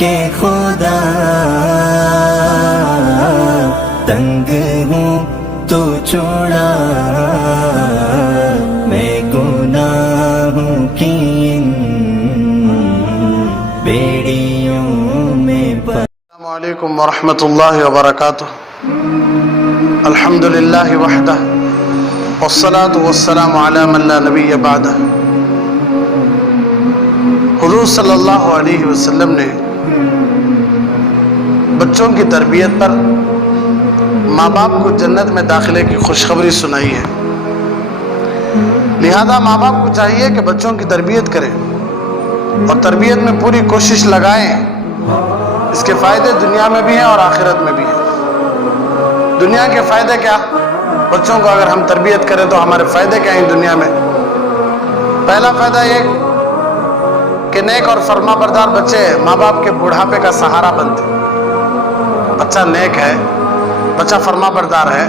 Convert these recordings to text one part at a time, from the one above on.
کہ خدا تنگ ہوں تو چھوڑا میں گناہوں کی بیڑیوں میں السلام علیکم ورحمۃ اللہ وبرکاتہ. الحمدللہ وحدہ والصلاة والسلام علی من لا نبی بعدہ. حضور صلی اللہ علیہ وسلم نے بچوں کی تربیت پر ماں باپ کو جنت میں داخلے کی خوشخبری سنائی ہے. لہذا ماں باپ کو چاہیے کہ بچوں کی تربیت کریں اور تربیت میں پوری کوشش لگائیں. اس کے فائدے دنیا میں بھی ہیں اور آخرت میں بھی ہیں. دنیا کے فائدے کیا؟ بچوں کو اگر ہم تربیت کریں تو ہمارے فائدے کیا ہیں دنیا میں؟ پہلا فائدہ یہ کہ نیک اور فرما بردار بچے ماں باپ کے بڑھاپے کا سہارا بنتے. بچہ نیک ہے، بچہ فرما بردار ہے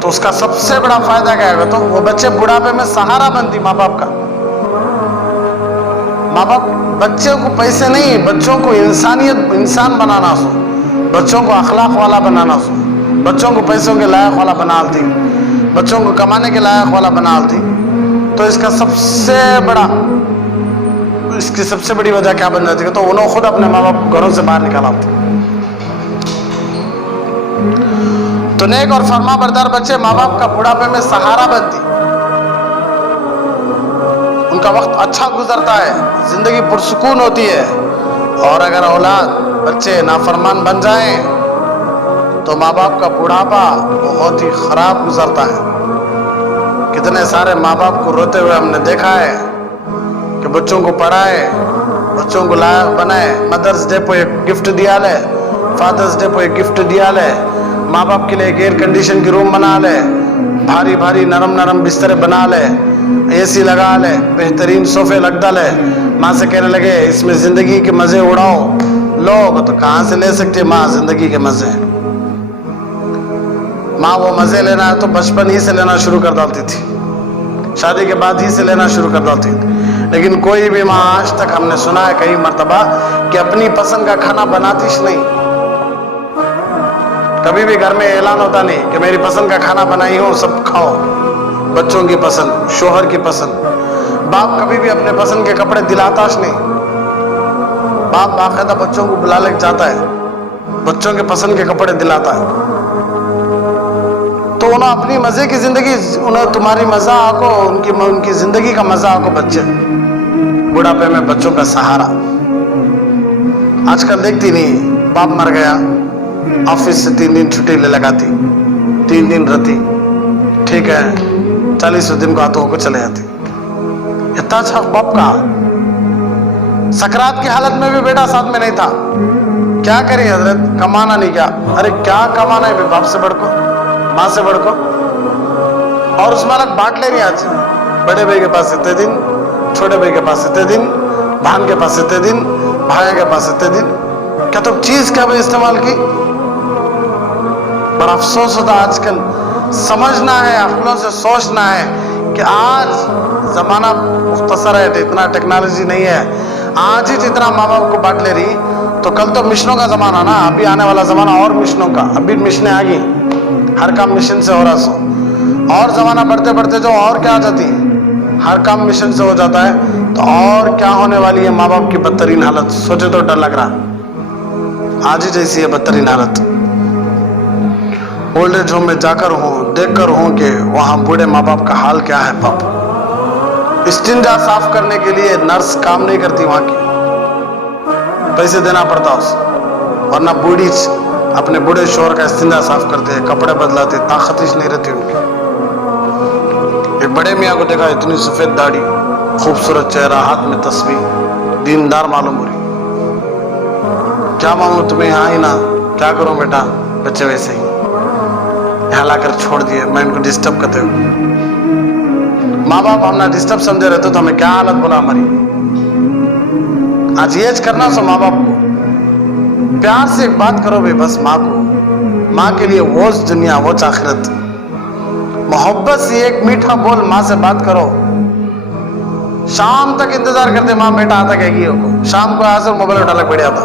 تو اس کا سب سے بڑا فائدہ کیا ہے؟ تو وہ بچے بڑھاپے میں سہارا بنتی ماں باپ کا. ماں باپ بچوں کو پیسے نہیں، بچوں کو انسان بنانا سو، بچوں کو اخلاق والا بنانا سو، بچوں کو پیسوں کے لائق والا بنا دی، بچوں کو کمانے کے لائق والا بنا دی. تو اس کی سب سے بڑی وجہ کیا بن جاتی ہے؟ تو انہوں خود اپنے ماں باپ کو گھروں سے باہر نکالتے. تو نیک اور فرما بردار بچے ماں باپ کا بڑھاپے میں سہارا بنتی. ان کا وقت اچھا گزرتا ہے، زندگی پرسکون ہوتی ہے. اور اگر اولاد بچے نافرمان بن جائیں تو ماں باپ کا بڑھاپا بہت ہی خراب گزرتا ہے. کتنے سارے ماں باپ کو روتے ہوئے ہم نے دیکھا ہے کہ بچوں کو پڑھائے، بچوں کو لائق بنائے، مدرس ڈے پہ ایک گفٹ دیا لے، فادرس ڈے پہ ایک گفٹ دیا لے، ماں باپ کے لیے ایک ایئر کنڈیشن کی روم بنا لے، بھاری بھاری نرم بستر بنا لے، اے سی لگا لے، بہترین صوفے لگ ڈالے. ماں سے کہنے لگے اس میں زندگی کے مزے اڑاؤ. لوگ تو کہاں سے لے سکتے ماں زندگی کے مزے؟ ماں وہ مزے لینا ہے تو بچپن ہی سے لینا شروع کر ڈالتی تھی، شادی کے بعد ہی سے لینا شروع کر ڈالتی تھی. لیکن کوئی بھی ماں آج تک ہم نے سنا ہے کئی مرتبہ کہ اپنی پسند کا کھانا بناتیش نہیں. کبھی بھی گھر میں اعلان ہوتا نہیں کہ میری پسند کا کھانا بنائی ہوں سب کھاؤ. بچوں کی پسند، شوہر کی پسند. باپ کبھی بھی اپنے پسند کے کپڑے دلاتاش نہیں. باپ باقاعدہ بچوں کو بلا لے جاتا ہے، بچوں کے پسند کے کپڑے دلاتا ہے. تو انہوں اپنی مزے کی زندگی، انہیں تمہاری مزہ آکو، ان کی زندگی کا مزہ آکو. بچے بڑھاپے میں بچوں کا سہارا. آج کل دیکھتی نہیں، باپ مر گیا، آفس سے 3 دن چھٹی لے لگاتی، 3 دن رہتی، ٹھیک ہے 40 دن کو ہاتھوں کو چلے جاتی. اتنا اچھا باپ کا. سکرات کی حالت میں بھی بیٹا ساتھ میں نہیں تھا. کیا کری حضرت؟ کمانا نہیں کیا؟ ارے کیا کمانا ہے باپ سے بڑھ کو، ماں سے بڑھ کو؟ اور اس میں الگ بانٹ لے نہیں. آج بڑے بھائی کے پاس اتنے دن، چھوٹے بھائی کے پاس اتنے دن، بہن کے پاس اتنے دن، بھائی کے پاس اتنے دن. کیا تو چیز کیا بھی استعمال کی؟ بڑا افسوس ہوتا. آج کل سمجھنا ہے، عقلوں سے سوچنا ہے کہ آج زمانہ مختصر ہے، اتنا ٹیکنالوجی نہیں ہے. آج ہی جتنا ماں باپ کو بانٹ لے رہی تو کل تو مشنوں کا زمانہ نا. ابھی آنے والا زمانہ اور مشنوں کا. ابھی مشنیں آ گئی، ہر کام مشن سے ہو رہا سو. اور زمانہ بڑھتے بڑھتے جو اور کیا آ جاتی، ہر کام مشن سے ہو جاتا ہے تو اور کیا ہونے والی ہے ماں باپ کی بدترین حالت. سوچے تو ڈر لگ رہا. آج ہی جیسی ہے بدترین حالت. اولڈ ایج ہوم میں جا کر ہوں، دیکھ کر ہوں کہ وہاں بوڑھے ماں باپ کا حال کیا ہے. باپ استنجا صاف کرنے کے لیے نرس کام نہیں کرتی وہاں کی، پیسے دینا پڑتا اسے. ورنہ بوڑھی اپنے بوڑھے شوہر کا استنجا صاف کرتے، کپڑے بدلاتے، طاقت ہی نہیں رہتی ان کی. ایک بڑے میاں کو دیکھا، اتنی سفید داڑھی، خوبصورت چہرہ، ہاتھ میں تسبیح، دیندار معلوم ہو رہی. کیا مانگو تمہیں؟ یہاں ہی نا. کیا کروں بیٹا؟ بچے ویسے ہی یہاں لا کر چھوڑ دیے، میں ان کو ڈسٹرب کرتے ہوں. ماں باپ ہم نہ ڈسٹرب سمجھے رہتے تو ہمیں کیا حالت بولا ہماری. آج یہ کرنا سو ماں باپ کو پیار سے ایک بات کرو بھائی بس. ماں کو، ماں کے لیے وہ دنیا وہ آخرت. محبت سے ایک میٹھا بول ماں سے بات کرو. شام تک انتظار کرتے ماں بیٹا آتا کہے گی کو. شام کو آ سے موبائل اٹھا لگ بیٹھ جاتا.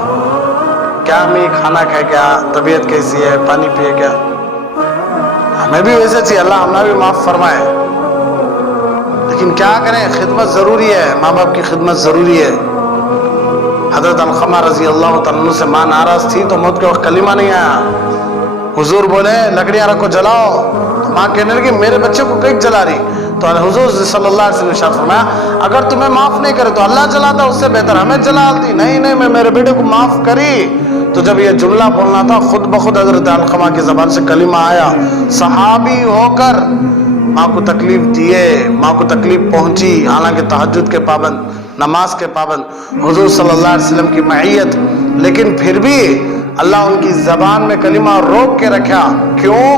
क्या अम्मी खाना खाए क्या, तबीयत कैसी है, पानी पिए क्या। हमें भी वैसे चाहिए, अल्लाह हमें भी माफ फरमाए, लेकिन क्या करें, खिदमत जरूरी है, माँ बाप की खिदमत जरूरी है। हजरत अलकमा रजी अल्लाह तआला अन्हु से माँ नाराज थी तो मौत के वक्त कलीमा नहीं आया। हुजूर बोले लकड़ियां रखो जलाओ, तो माँ कहने लगी मेरे बच्चे को क्यों जला रही। तो हुजूर सल्लल्लाहु अलैहि वसल्लम ने इरशाद फरमाया अगर तुम्हें माफ नहीं करे तो अल्लाह जलाता, उससे बेहतर हमें जलाती। नहीं नहीं, मैं मेरे बेटे को माफ करी। तो जब ये जुमला बोलना था, खुद बखुद हजरत अलकमा की जबान से कलीमा आया। सहाबी होकर माँ को तकलीफ दिए, माँ को तकलीफ पहुंची, हालांकि तहज्जुद के पाबंद, नमाज के पाबंद, हुजूर सल्लल्लाहु अलैहि वसल्लम की मईयत, लेकिन फिर भी अल्लाह उनकी जबान में कलीमा रोक के रखा। क्यों?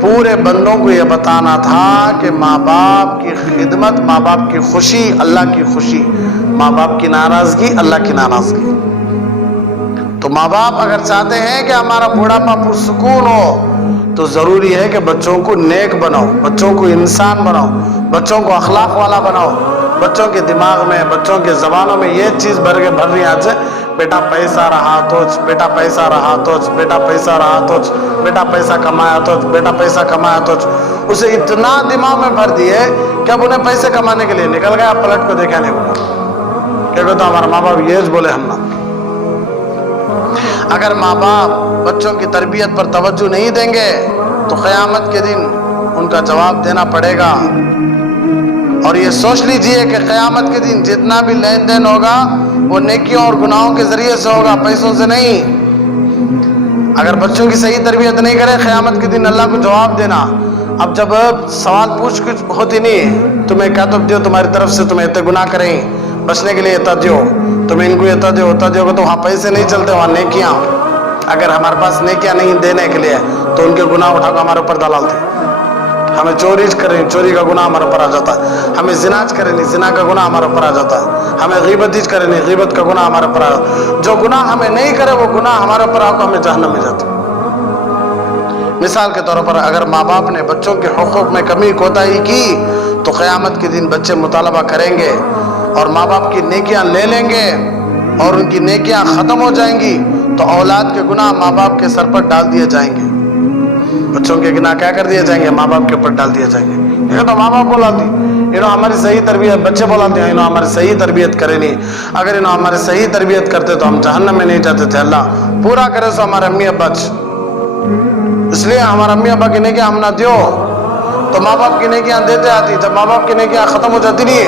पूरे बंदों को यह बताना था कि माँ बाप की खिदमत, माँ बाप की खुशी अल्लाह की खुशी, माँ बाप की नाराजगी अल्लाह की नाराजगी। तो माँ बाप अगर चाहते हैं कि हमारा बुढ़ापा पुरसुकून हो तो जरूरी है कि बच्चों को नेक बनाओ, बच्चों को इंसान बनाओ, बच्चों को अखलाक वाला बनाओ। बच्चों के दिमाग में, बच्चों के जबानों में ये चीज भर रही आज से, बेटा पैसा रहा तोच, बेटा पैसा रहा तोच, बेटा पैसा रहा तोच, बेटा पैसा कमाया तोच, बेटा पैसा कमाया तोच। उसे इतना दिमाग में भर दिए कि अब उन्हें पैसे कमाने के लिए निकल गया, पलट को देखा नहीं बोला क्या कहता हमारा माँ बाप ये बोले हम ना। अगर माँ बाप बच्चों की तरबियत पर तवज्जो नहीं देंगे तो क़यामत के दिन उनका जवाब देना पड़ेगा। और ये सोच लीजिए कि क़यामत के दिन जितना भी लेन देन होगा वो नेकियों और गुनाहों के जरिए से होगा, पैसों से नहीं। अगर बच्चों की सही तरबियत नहीं करे, क़यामत के दिन अल्लाह को जवाब देना। अब जब सवाल पूछ कुछ होती नहीं, तुम्हें क्या तो दियो तुम्हारी तरफ से, तुम्हें इतने गुनाह करें, बचने के लिए इतना दियो, तुम्हें इनको इतना दियो उतना दियो, तो वहाँ पैसे नहीं चलते, वहाँ नेकियाँ। अगर हमारे पास नेकियाँ नहीं देने के लिए तो उनके गुनाह उठाकर हमारे ऊपर डालते। हमें चोरी करें, चोरी का गुनाह हमारे ऊपर आ जाता है। हमें जिनाज करें, जिना का गुनाह हमारे ऊपर आ जाता है। हमें गीबत करें, गीबत का गुनाह हमारे ऊपर आ जाता है। जो गुनाह हमें नहीं करे वो गुनाह हमारे ऊपर आकर हमें जहन्नम में जाता है। मिसाल के तौर पर अगर माँ बाप ने बच्चों के हुकूक में कमी कोताही की तो क़यामत के दिन बच्चे मुतालबा करेंगे और माँ बाप की नेकियां ले लेंगे और उनकी नेकियां ख़त्म हो जाएंगी, तो औलाद के गुनाह माँ बाप के सर पर डाल दिए जाएंगे। बच्चों के गुनाह क्या कर दिए जाएंगे? माँ बाप के ऊपर डाल दिए जाएंगे। ये तो माँ बाप बोलाती, इन्होंने हमारी सही तरबियत, बच्चे बोलाते हैं इन्होंने हमारी सही तरबियत करे नहीं। अगर इन्होंने हमारी सही तरबियत करते तो हम जहन्नम में नहीं जाते थे। अल्लाह पूरा करे सो हमारे अम्मी अब्बा, इसलिए हमारे अम्मी अब्बा की नेकियां हम ना दियो तो माँ बाप की नेकियां देते आती। जब माँ बाप की नेकियां खत्म हो जाती नहीं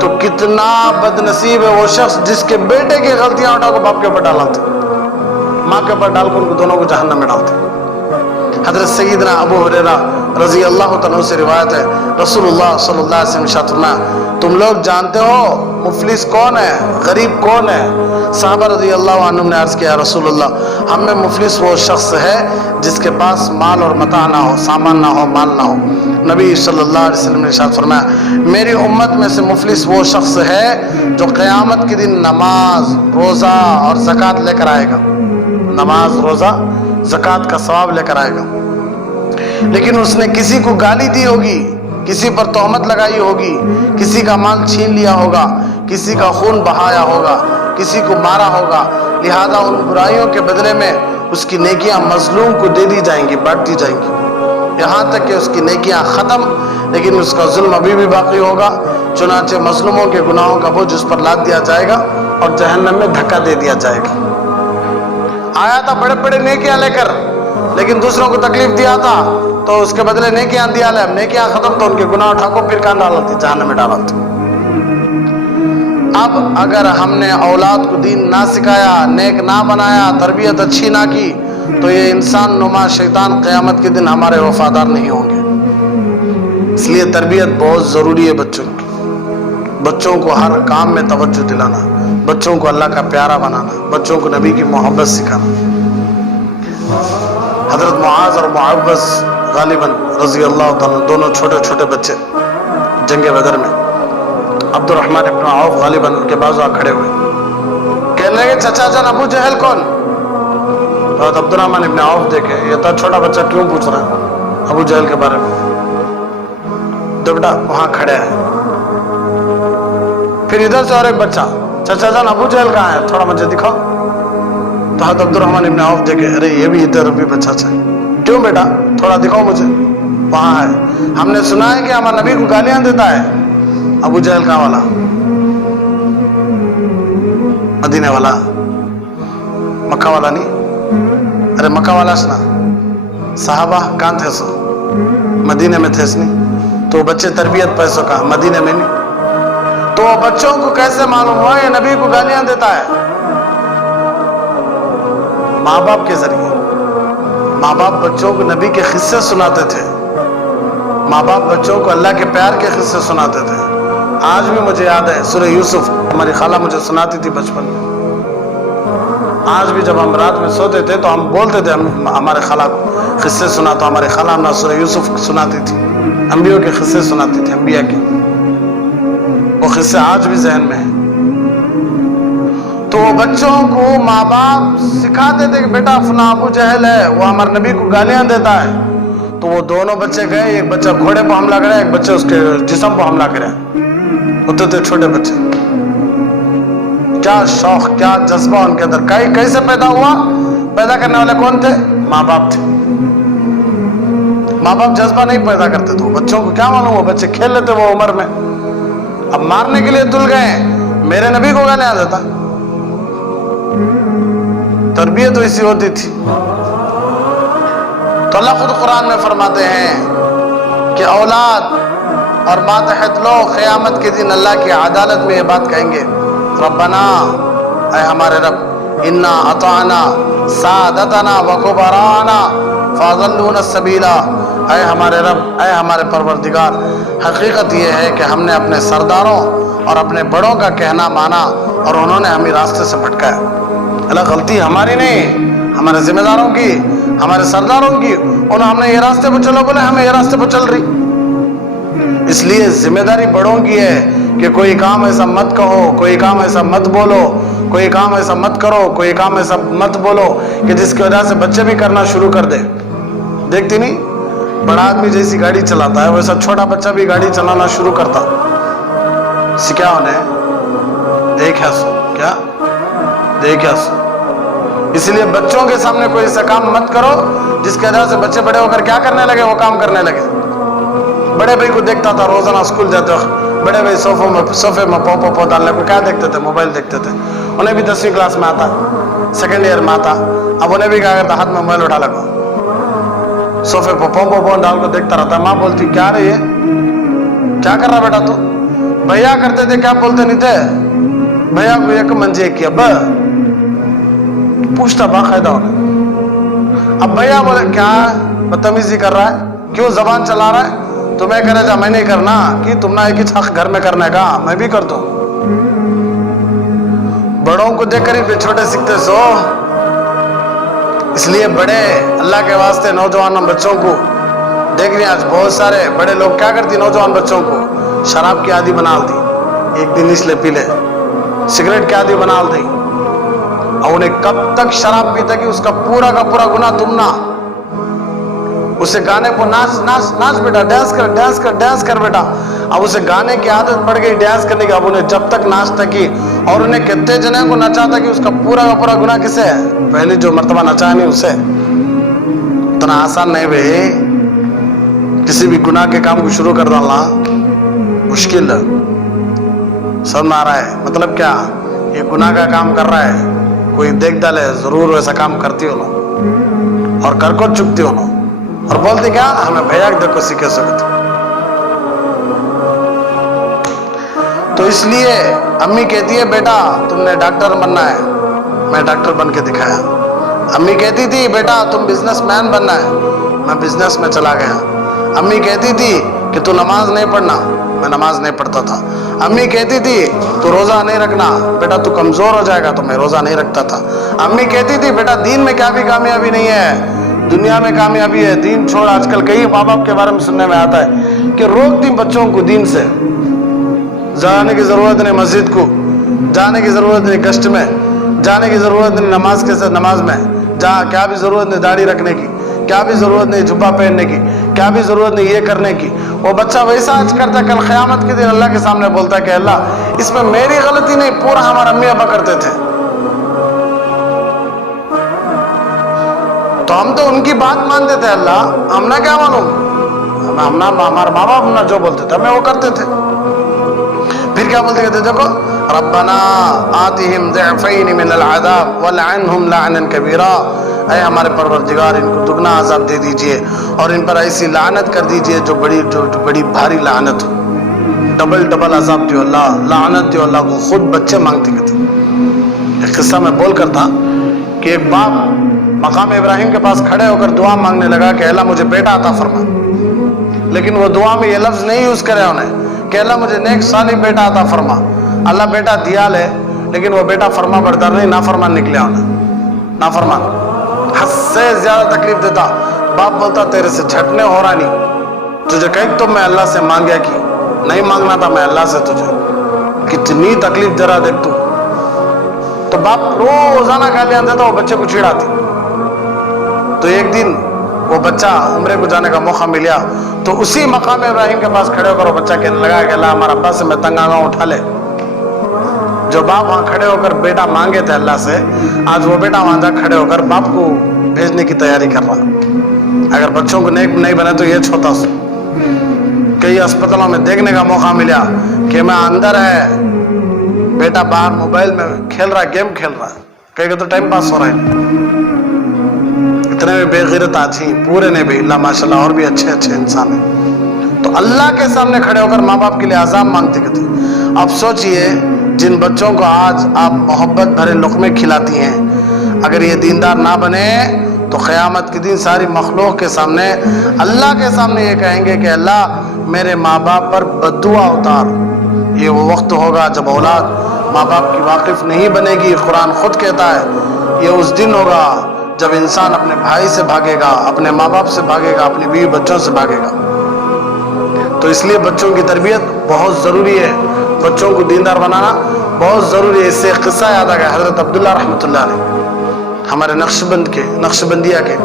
तो कितना बदनसीब है वो शख्स जिसके बेटे की गलतियां उठाकर बाप के ऊपर डालते, माँ के ऊपर डालकर उनको दोनों को जहन्नम में डालते। हज़रत सय्यदना अबू हुरैरा रज़ी अल्लाह तआला अन्हु से रिवायत है, रसूलुल्लाह सल्लल्लाहु अलैहि वसल्लम इरशाद फरमाया, तुम लोग जानते हो मुफलिस कौन है, गरीब कौन है? सहाबा रज़ी अल्लाह अन्हुम ने अर्ज़ किया, रसूलुल्लाह हम में मुफलिस वो शख्स है जिसके पास माल और मता ना हो, सामान ना हो, माल ना हो। नबी सल्लल्लाहु अलैहि वसल्लम ने इरशाद फरमाया, मेरी उम्मत में से मुफलिस वो शख्स है जो क़यामत के दिन नमाज, रोज़ा और ज़कात लेकर आएगा। नमाज, रोज़ा, ज़कात का सवाब लेकर आएगा, लेकिन उसने किसी को गाली दी होगी, किसी पर तोहमत लगाई होगी, किसी का माल छीन लिया होगा, किसी का खून बहाया होगा, किसी को मारा होगा। लिहाजा उन बुराइयों के बदले में उसकी नेकियां मजलूम को दे दी जाएंगी, बांट दी जाएंगी, यहाँ तक कि उसकी नेकियां ख़त्म, लेकिन उसका जुल्म अभी भी बाकी होगा। चुनांचे मजलूमों के गुनाहों का बोझ उस पर लाद दिया जाएगा और जहन्नम में धक्का दे दिया जाएगा। आया था बड़े बड़े नेकियां लेकर, लेकिन दूसरों को तकलीफ दिया था तो उसके बदले नेकियां दिया ले। अब नेकियां खत्म तो उनके गुनाह उठाकर फिर कहाँ डालती? जहन्नम में डालती। अब अगर हमने औलाद को दीन ना सिखाया, नेक ना बनाया, तरबियत अच्छी ना की तो ये इंसान नुमा शैतान क़यामत के दिन हमारे वफादार नहीं होंगे। इसलिए तरबियत बहुत ज़रूरी है बच्चों की। बच्चों को हर काम में तवज्जो दिलाना, बच्चों को अल्लाह का प्यारा बनाना, बच्चों को नबी की मोहब्बत सिखाना। हज़रत मुआज़ और मुअव्वज़ गालिबन रज़ी अल्लाह तआला दोनों छोटे छोटे बच्चे जंग बदर में, अब्दुर्रहमान इब्न औफ गालिबन उनके बाजू खड़े हुए, कहने लगे चचा जान अबू जहल कौन? तो अब्दुर्रहमान इब्न औफ देखे ये तो छोटा बच्चा क्यों पूछ रहा है अबू जहल के बारे में? तो बेटा वहां खड़े हैं। फिर इधर से और एक बच्चा, चचा जान अबू जहल कहाँ है, थोड़ा मुझे दिखाओ। तो हज़रत अब्दुर्रहमान इब्न औफ देखे, अरे ये भी इधर भी बच्चा चाहिए। क्यों बेटा, थोड़ा दिखाओ मुझे। वहाँ है, हमने सुना है कि हमारे नबी को गालियां देता है अबू जहल का वाला, मदीने वाला, मक्का वाला नहीं। अरे मक्का वाला सुना, साहबा कहाँ थे सो, मदीने में थे नहीं, तो बच्चे तरबियत पैसों का, मदीने में नहीं। तो बच्चों को कैसे मालूम हुआ ये नबी को गालियां देता है? माँ बाप के जरिए। माँ बाप बच्चों को नबी के किस्से सुनाते थे, माँ बाप बच्चों को अल्लाह के प्यार के किस्से सुनाते थे। आज भी मुझे याद है सूरह यूसुफ, हमारी खाला मुझे सुनाती थी बचपन में। आज भी जब हम रात में सोते थे तो हम बोलते थे, हमारे खाला को किस्से सुना, तो हमारी खाला हमें सूरह यूसुफ सुनाती थी, अंबियों के किस्से सुनाती थी, अंबिया के। वो किस्से आज भी जहन में है। तो बच्चों को माँ बाप सिखाते थे कि बेटा फला अबू जहल है, वो हमारे नबी को गालियां देता है। तो वो दोनों बच्चे गए, एक बच्चा घोड़े पर हमला करे, एक बच्चा उसके जिस्म पर हमला करे। होते थे छोटे बच्चे, क्या शौक, क्या जज्बा उनके अंदर। कैसे पैदा हुआ? पैदा करने वाले कौन थे? माँ बाप थे। माँ बाप जज्बा नहीं पैदा करते थे, बच्चों को क्या मालूम, वो बच्चे खेल लेते वो उम्र में। अब मारने के लिए तुल गए, मेरे नबी को गालियां देता। तरबियत तो इसी होती थी। तो अल्लाह खुद कुरान में फरमाते हैं कि औलाद और मातहत लोग क़यामत के दिन अल्लाह की अदालत में ये बात कहेंगे, रब्बना, ऐ हमारे रब, इन्ना अताना सादतना व कुबराना फ़अज़ल्लूना सबीला। ऐ हमारे रब, ऐ हमारे परवरदिगार, हकीकत ये है कि हमने अपने सरदारों और अपने बड़ों का कहना माना और उन्होंने हमें रास्ते से भटकाया। अल्लाह गलती हमारी नहीं, हमारे जिम्मेदारों की, हमारे सरदारों की। उन्होंने हमने ये रास्ते पर चलो बोले, हमें ये रास्ते पर चल रही। इसलिए जिम्मेदारी बड़ों की है कि कोई काम ऐसा मत कहो, कोई काम ऐसा मत बोलो, कोई काम ऐसा मत करो, कोई काम ऐसा मत बोलो कि जिसकी वजह से बच्चे भी करना शुरू कर दे। देखती नहीं, बड़ा आदमी जैसी गाड़ी चलाता है वैसा छोटा बच्चा भी गाड़ी चलाना शुरू करता। क्या होने देखा सो, क्या देखा सो। इसलिए बच्चों के सामने कोई ऐसा काम मत करो जिसकी वजह से बच्चे बड़े होकर क्या करने लगे, वो काम करने लगे। बड़े भाई को देखता था रोजाना स्कूल जाते वक्त, बड़े भाई सोफे में पो डालने को क्या देखते थे, मोबाइल देखते थे। उन्हें भी 10वीं क्लास में आता, सेकेंड ईयर में आता, अब उन्हें भी क्या करता, हाथ में मोबाइल उठा लगा, सोफे पर पो डाल को देखता रहता। माँ बोलती, क्या रे ये क्या कर रहा बेटा तू? भैया करते थे, क्या बोलते नहीं थे, भैया को एक मंजे किया पूछता बाकायदा उन्हें। अब भैया बोले, क्या बदतमीजी कर रहा है, क्यों जबान चला रहा है? तुम्हें करे जा, मैं नहीं करना कि तुम ना एक ही हक घर में करने का, मैं भी कर दूं। बड़ों को देखकर ही छोटे सीखते सो। इसलिए बड़े अल्लाह के वास्ते नौजवान बच्चों को देख रहे, आज बहुत सारे बड़े लोग क्या करती, नौजवान बच्चों को शराब की आदी बना दी, एक दिन इसलिए पी ले, सिगरेट की आदी बना दी, और उन्हें कब तक शराब पीता कि उसका पूरा का पूरा गुनाह तुम ना। उसे गाने को नाच नाच नाच बेटा, डांस कर बेटा। अब उसे गाने की आदत पड़ गई डांस करने की। अब उन्हें जब तक नाचता की और उन्हें कितने जने को नचाता कि उसका पूरा का पूरा गुनाह किसे है, पहले जो मर्तबा नचा नहीं उसे। इतना आसान नहीं भाई, किसी भी गुनाह के काम को शुरू कर डालना मुश्किल है। सब में आ रहा है, मतलब क्या, ये गुनाह का काम कर रहा है, कोई देख डाले जरूर वैसा काम करती हो ना, और कर को चुकती हो ना, और बोलते क्या, हमें भैया देखो सीखे सकते। तो इसलिए अम्मी कहती है, बेटा तुमने डॉक्टर बनना है, मैं डॉक्टर बन के दिखाया। अम्मी कहती थी, बेटा तुम बिजनेसमैन बनना है, मैं बिजनेस में चला गया। अम्मी कहती थी कि तू नमाज नहीं पढ़ना, मैं नमाज नहीं पढ़ता था। अम्मी कहती थी तू रोज़ा नहीं रखना, बेटा तू कमज़ोर हो जाएगा, तो मैं रोज़ा नहीं रखता था। अम्मी कहती थी, बेटा दीन में क्या भी कामयाबी नहीं है, दुनिया में कामयाबी है, दीन छोड़। आजकल कई माँ बाप के बारे में सुनने में आता है कि रोक दी बच्चों को दीन से, जाने की ज़रूरत नहीं मस्जिद को, जाने की ज़रूरत नहीं गश्त में, जाने की ज़रूरत नहीं नमाज के साथ नमाज में जा, क्या भी ज़रूरत नहीं दाढ़ी रखने की, क्या भी ज़रूरत नहीं जुब्बा पहनने की, क्या भी ज़रूरत नहीं ये करने की। वो बच्चा वैसा आज करता है, कल क़यामत के दिन अल्लाह के सामने बोलता है कि अल्लाह इसमें मेरी गलती नहीं, पूरा हमारे अम्मी अब्बा करते थे। تو ہم تو ان کی بات مانتے تھے اللہ، ہم نہ کیا معلوم، ہمارے ماں باپ نہ جو بولتے تھے ہمیں وہ کرتے تھے. پھر کیا بولتے کہتے دیکھو ربنا آتہم ضعفین من العذاب ولعنہم لعنا کبیرا، اے ہمارے پروردگار ان کو دگنا عذاب دے دیجئے اور ان پر ایسی لعنت کر دیجئے جو بڑی بھاری لعنت ہو، ڈبل عذاب دیو اللہ، لعنت دیو اللہ کو. خود بچے مانگتے کہتے. ایک قصہ میں بول کر تھا کہ ایک باپ مقام ابراہیم کے پاس کھڑے ہو کر دعا مانگنے لگا کہ اللہ مجھے بیٹا عطا فرما، لیکن وہ دعا میں یہ لفظ نہیں یوز کرے انہیں کہ اللہ مجھے نیک صالح بیٹا عطا فرما. اللہ بیٹا دیا لے لیکن وہ بیٹا فرما بردار نہیں، نافرمان نکلیا انہیں، نافرمان، حد سے زیادہ تکلیف دیتا. باپ بولتا تیرے سے جھٹنے ہو رہا نہیں، تجھے کہیں تو میں اللہ سے مانگیا کی نہیں مانگنا تھا میں اللہ سے، تجھے کتنی تکلیف دے رہا دیکھ تو. تو باپ روزانہ گالیاں دیتا، وہ بچے کو چڑھاتی. تو ایک دن وہ بچہ عمرے کو جانے کا موقع ملیا تو اسی مقام ابراہیم کے پاس کھڑے ہو کر وہ بچہ کہنے لگا کہ اللہ ہمارا ابا سے میں تنگ آ گا ہوں، اٹھا لے. جو باپ وہاں کھڑے ہو کر بیٹا مانگے تھے اللہ سے، آج وہ بیٹا وہاں جا کھڑے ہو کر باپ کو بھیجنے کی تیاری کر رہا. اگر بچوں کو نیک نہیں بنے تو یہ چھوٹا سا کئی اسپتالوں میں دیکھنے کا موقع ملا کہ میں اندر ہے بیٹا باہر موبائل میں کھیل رہا، گیم کھیل رہا، کئی کہ تو ٹائم پاس ہو رہا ہے. اتنے بھی بے غیرت آجی پورے نے بھی اللہ ماشاءاللہ اور بھی اچھے انسان ہیں. تو اللہ کے سامنے کھڑے ہو کر ماں باپ کے لیے عذاب مانگتے تھے. اب سوچئے جن بچوں کو آج آپ محبت بھرے لقمے کھلاتی ہیں، اگر یہ دیندار نہ بنے تو قیامت کے دن ساری مخلوق کے سامنے اللہ کے سامنے یہ کہیں گے کہ اللہ میرے ماں باپ پر بددعا اتار. یہ وہ وقت ہوگا جب اولاد ماں باپ کی واقف نہیں بنے گی. قرآن خود کہتا ہے یہ اس دن ہوگا جب انسان اپنے بھائی سے بھاگے گا، اپنے ماں باپ سے بھاگے گا، اپنی بیوی بچوں سے بھاگے گا. تو اس لیے بچوں کی تربیت بہت ضروری ہے، بچوں کو دیندار بنانا بہت ضروری ہے. اس سے ایک قصہ یاد آ گیا حضرت عبداللہ رحمۃ اللہ علیہ، ہمارے نقشبندیہ کے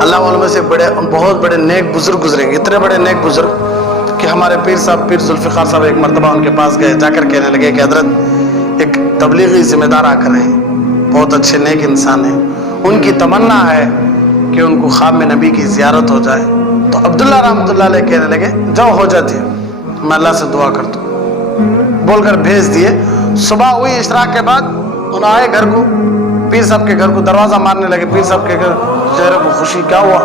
اللہ والوں میں سے بہت بڑے نیک بزرگ گزریں گے. اتنے بڑے نیک بزرگ کہ ہمارے پیر ذوالفقار صاحب ایک مرتبہ ان کے پاس گئے، جا کر کہنے لگے کہ حضرت ایک تبلیغی ذمہ دار آ کر ہیں، بہت اچھے نیک انسان ہیں، ان کی تمنا ہے کہ ان کو خواب میں نبی کی زیارت ہو جائے. تو عبداللہ رحمۃ اللہ علیہ کہنے لگے جاؤ ہو جاتی ہے، میں اللہ سے دعا کرتا ہوں، بول کر بھیج دیے. صبح ہوئی اشراق کے بعد انہوں آئے گھر کو، پیر صاحب کے گھر کو دروازہ مارنے لگے. پیر صاحب کے گھر چہرے کو خوشی، کیا ہوا؟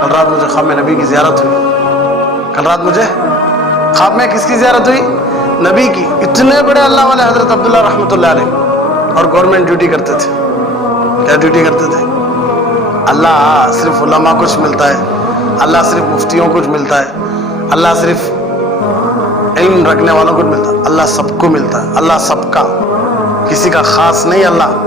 کل رات مجھے خواب میں نبی کی زیارت ہوئی. کل رات مجھے خواب میں کس کی زیارت ہوئی؟ نبی کی. اتنے بڑے اللہ والے حضرت عبداللہ رحمۃ اللہ علیہ، اور گورنمنٹ ڈیوٹی کرتے تھے. کیا ڈیوٹی کرتے تھے؟ اللہ صرف علماء کچھ ملتا ہے، اللہ صرف مفتیوں کچھ ملتا ہے، اللہ صرف علم رکھنے والوں کو ملتا ہے، اللہ سب کو ملتا ہے، اللہ سب کا، کسی کا خاص نہیں. اللہ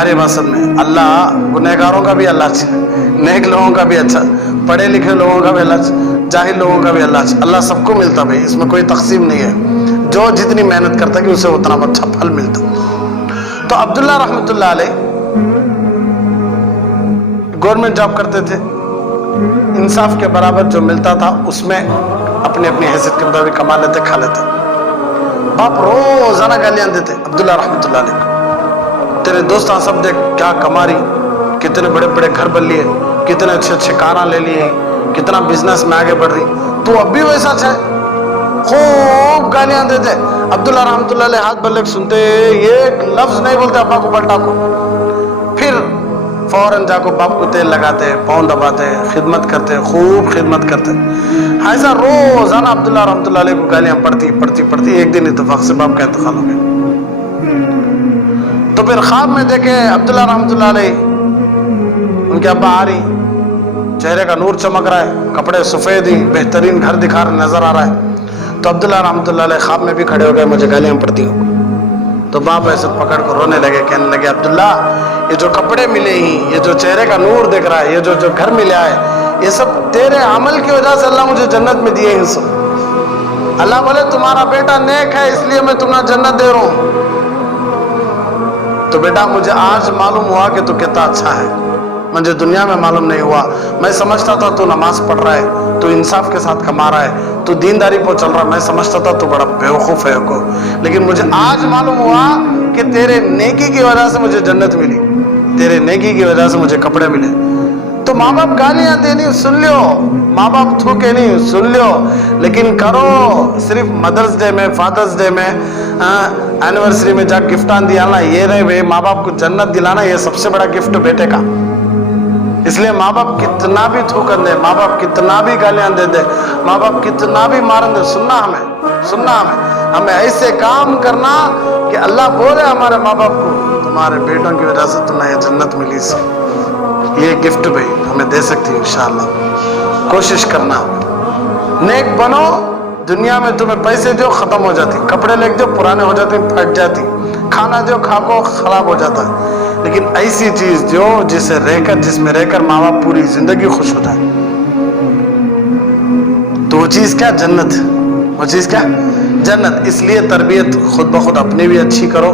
ارے باسد میں اللہ گنہگاروں کا بھی اللہ اچھا، نیک لوگوں کا بھی اچھا، پڑھے لکھے لوگوں کا بھی اللہ اچھا، جاہل لوگوں کا بھی اللہ اچھا. اللہ سب کو ملتا بھائی، اس میں کوئی تقسیم نہیں ہے. جو جتنی محنت کرتا ہے کہ اسے اتنا اچھا پھل ملتا. تو عبداللہ رحمۃ اللہ علیہ گورنمنٹ جاب کرتے تھے، انصاف کے برابر جو ملتا تھا اس میں اپنی حیثیت کے مطابق کما لیتے، کھا لیتے. باپ روزانہ گالیاں دیتے عبداللہ رحمۃ اللہ علیہ، تیرے دوستاں سب دیکھ کیا کما رہی، کتنے بڑے بڑے گھر بن لیے، کتنے اچھے کاراں لے لیے، کتنا بزنس میں آگے بڑھ رہی، تو اب بھی ویسا ہے. خوب گالیاں دیتے. عبداللہ رحمۃ اللہ علیہ ہاتھ بلے سنتے، ایک لفظ نہیں بولتے ابا کو پلٹا کو. پھر فوراً جا کو باپ کو تیل لگاتے، پاؤں دباتے، خدمت کرتے، خوب خدمت کرتے. ایسا روزانہ عبداللہ رحمۃ اللہ علیہ کو گالیاں پڑتی. ایک دن اتفاق سے باپ کا انتقال ہو گیا. تو پھر خواب میں دیکھے عبداللہ رحمۃ اللہ علیہ، ان کے ابا آ رہی، چہرے کا نور چمک رہا ہے، کپڑے سفید ہی بہترین گھر دکھا نظر آ رہا ہے. تو عبداللہ رحمۃ اللہ علیہ خواب میں بھی کھڑے ہو گئے، مجھے گالیاں پڑتی ہوں. تو باپ ایسے پکڑ کر رونے لگے، کہنے لگے عبداللہ یہ جو کپڑے ملے ہی، یہ جو چہرے کا نور دکھ رہا ہے، یہ جو گھر ملا ہے، یہ سب تیرے عمل کی وجہ سے اللہ مجھے جنت میں دیے ہیں. سب اللہ بولے تمہارا بیٹا نیک ہے اس لیے میں تمہیں جنت دے رہا ہوں. تو بیٹا مجھے آج معلوم ہوا کہ تو کتنا اچھا ہے، مجھے دنیا میں معلوم نہیں ہوا. میں سمجھتا تھا تو نماز پڑھ رہا ہے، تو انصاف کے ساتھ کما رہا ہے، تو دینداری پر چل رہا ہے. میں سمجھتا تھا تو بڑا بیوقوف ہے لیکن مجھے آج معلوم ہوا کہ تیرے نیکی کی وجہ سے مجھے جنت ملی، تیرے نیکی کی وجہ سے مجھے کپڑے ملے. تو ماں باپ گالیاں دینی سن لیو, ماں باپ تھوکے نہیں سن لیو, لیکن کرو صرف مدرس ڈے میں, فادرس ڈے میں, اینیورسری میں جا گفٹان دیا یہ رہے بھائی. ماں باپ کو جنت دلانا یہ سب سے بڑا گفٹ بیٹے کا. اس لیے ماں باپ کتنا بھی تھوکن دے, ماں باپ کتنا بھی گالیاں دے دے, ماں باپ کتنا بھی مارن دے, سننا ہمیں ایسے کام کرنا کہ اللہ بولے ہمارے ماں باپ کو تمہارے بیٹوں کی وجہ سے تمہیں یہ جنت ملی سی. یہ گفٹ بھائی ہمیں دے سکتی ہے انشاءاللہ. کوشش کرنا, نیک بنو. دنیا میں تمہیں پیسے جو ختم ہو جاتی, کپڑے لے جو پرانے ہو جاتے پھٹ جاتی, کھانا جو کھا کو خراب ہو جاتا ہے, لیکن ایسی چیز جو جس میں رہ کر ماں باپ پوری زندگی خوش ہو جائے, تو وہ چیز کیا جنت, وہ چیز کیا جنت. اس لیے تربیت خود بخود اپنی بھی اچھی کرو,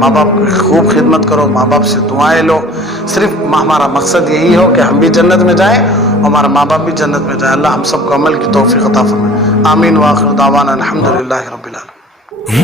ماں باپ کی خوب خدمت کرو, ماں باپ سے دعائیں لو. صرف ہمارا مقصد یہی ہو کہ ہم بھی جنت میں جائیں, ہمارا ماں باپ بھی جنت میں جائیں. اللہ ہم سب کو عمل کی توفیق عطا فرمائے. آمین. وآخر دعوانا الحمدللہ رب العالمین.